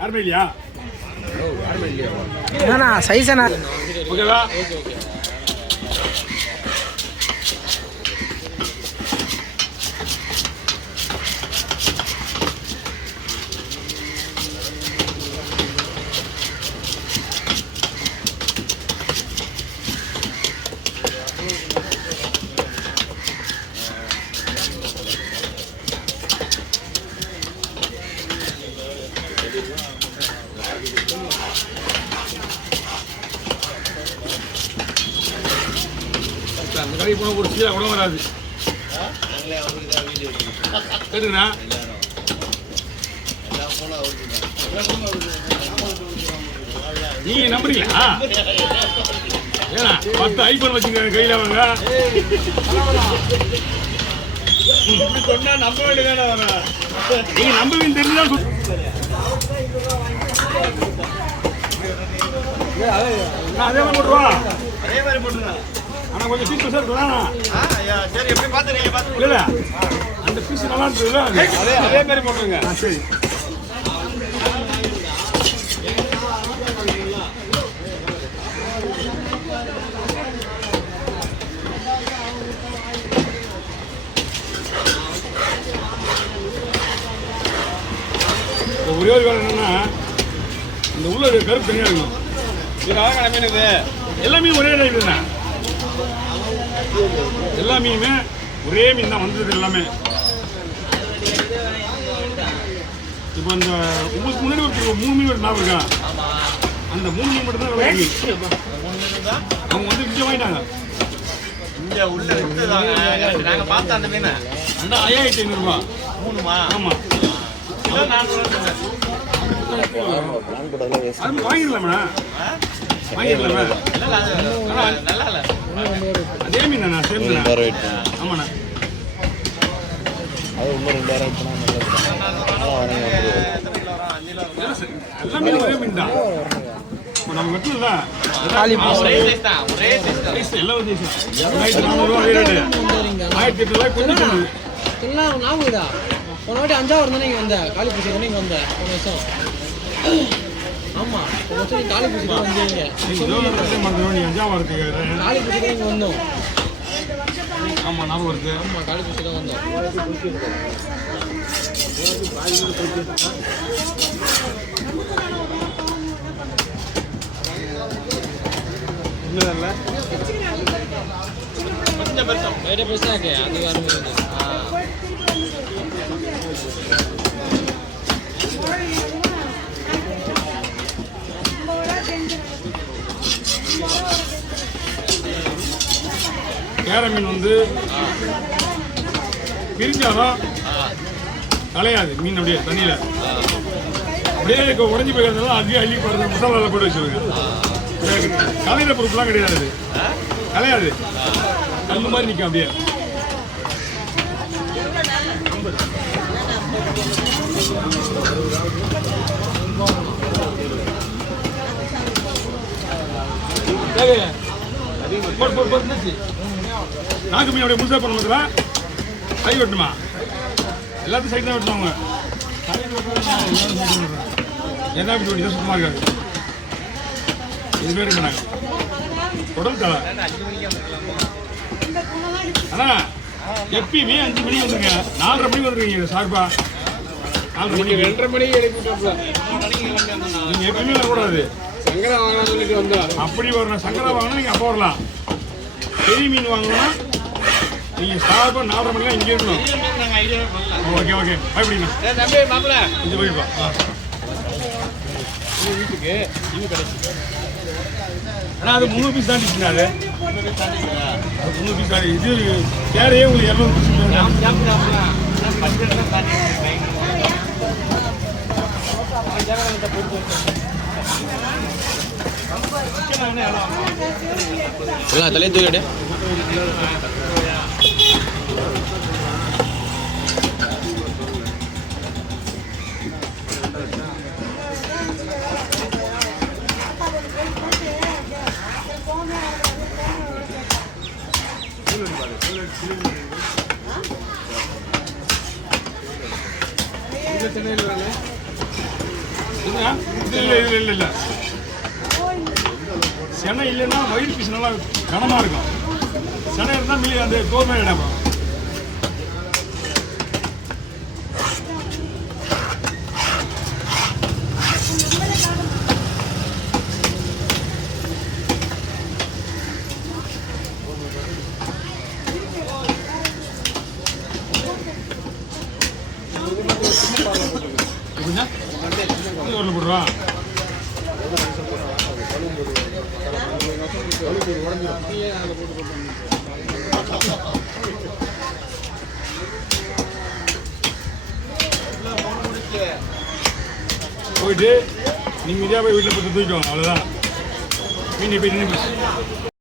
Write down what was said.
யாருமே இல்லையா? என்னண்ணா சைஸ் என்ன? ஓகேவா? அந்த கடைக்கு போனால் ஒரு சீரா கூட வராது. கேட்டுங்கண்ணா, நீங்க நம்புறீங்களா? ஏன்னா 10 ஐபோன் வச்சுங்க கையில் அவங்க சொன்னா நம்ப வேண்டியதானே. நீங்க நம்புவீங்க தெரிஞ்சுதான் அதே மாதிரி போட்டுருவா. அதே மாதிரி போட்டுருவா. ஆனால் கொஞ்சம் பீஸ் பெருசாக இருக்குதா? சரி, எப்படி பார்த்துருங்க. இல்லை அந்த பீஸ் நல்லா இருக்குதுல்ல, அதே மாதிரி போட்டுருங்க. சரி. ஒரே ஒரு வேலை என்னன்னா, இந்த உள்ள கருப்பு தனியாக இருக்கணும். இது அழகான மீன். இது எல்லா மீனும் ஒரே டைப் தான். எல்லா மீனுமே ஒரே மீன் தான் வந்தது எல்லாமே. இப்போ இந்த உங்களுக்கு முன்னாடி ஒரு 3 மீன் ஒரு ஞாபகம் இருக்கா? அந்த 3 மீன் மட்டும் தான் அவங்க வந்து இங்கே வாங்கிட்டாங்க. இங்கே உள்ள நாங்கள் பார்த்தோம் அந்த மீன். அந்த 5500 ரூபா. 3மா? ஆமாம். வாங்கிடலாமா? வாங்கிடலாமா? அதே மீன் தானே? சேம் தானே? ஆமாண்ணா. எல்லா மீனும் ஒரே மீன் தான். நம்ம மட்டும் இல்லை, எல்லா ஒரு 1800 எல்லாம் ஞாபகம்தா. போன வாட்டி 5ஆவது இருந்தா நீங்க வந்த காளி பூசி தானே இங்க வந்த போன வருஷம். ஆமா, போன வருஷம் நீங்க காளி பூசி தான் வந்தீங்க. காளி பூசி தான் இங்க வந்தோம். ஆமா, ஞாபகம் இருக்கு. ஆமா, காளி பூசி தான் வந்தோம். இல்ல கொஞ்சம் பெருசா இருக்கு. அது ஆரம்பிக்குது. கேர மீன் வந்து பிரிஞ்சாலும் கலையாது. மீன் அப்படியே தண்ணியில் அப்படியே உடஞ்சி போயிருந்தாலும் அங்கேயே அள்ளி போடுறது மசாலாவில் போட்டு வச்சுருங்க. கலையிற பொருட்கள்லாம் கிடையாது, கலையாது. அந்த மாதிரி நிற்கும் அப்படியே. நாக்கு மீன் அப்படியே முழுசாக பண்ண கை வெட்டணுமா? எல்லாத்தையும் சைட் தான் வெட்டுவாங்க. என்ன அப்படி வெட்டி சுத்தமாக இருக்காது. இது பேர் நாங்கள் உடல் தலை. ஆனால் எப்பயுமே 5 மணிக்கு வந்துருங்க. 4:30 மணிக்கு வந்துருக்கீங்க சார்பா. 4:30 மணிக்கு 2:30 மணிக்கு எழுப்பிட்டோம்ல. நீங்கள் எப்பயுமே வரக்கூடாது. சங்கரா வாங்கலாம் சொல்லிட்டு வந்தோம். அப்படி வரணும். சங்கரா வாங்கினா நீங்கள் அப்போ வரலாம். பெரிய மீன் வாங்கணும்னா நீங்கள் சார்பா 4:30 மணிக்கு இங்கே இருக்கணும். Okay okay. பயப்படிங்கண்ணா. இங்கே போய்ப்பா. வீட்டுக்கு இது கிடைக்கும். ஆனால் அது 300 பீஸ் தாண்டிச்சுங்க. அது 300 பீஸ் தாண்டி. இது கேரையே உங்களுக்கு 200 பீஸ். எல்லாம் தலையை தூக்கிட்டு இல்லை சென்னை இல்லைன்னா வயிறு பீஸ் நல்லா கனமாக இருக்கும். சென்னை இருந்தால் அந்த தோல் மேலே இடம். எப்படின்னா போடுறா போயிட்டு நீ மீதியாக போய் வீட்டில் போட்டு தூக்கிக்கோங்க. அவ்வளோதான். மீன் போய் நின்று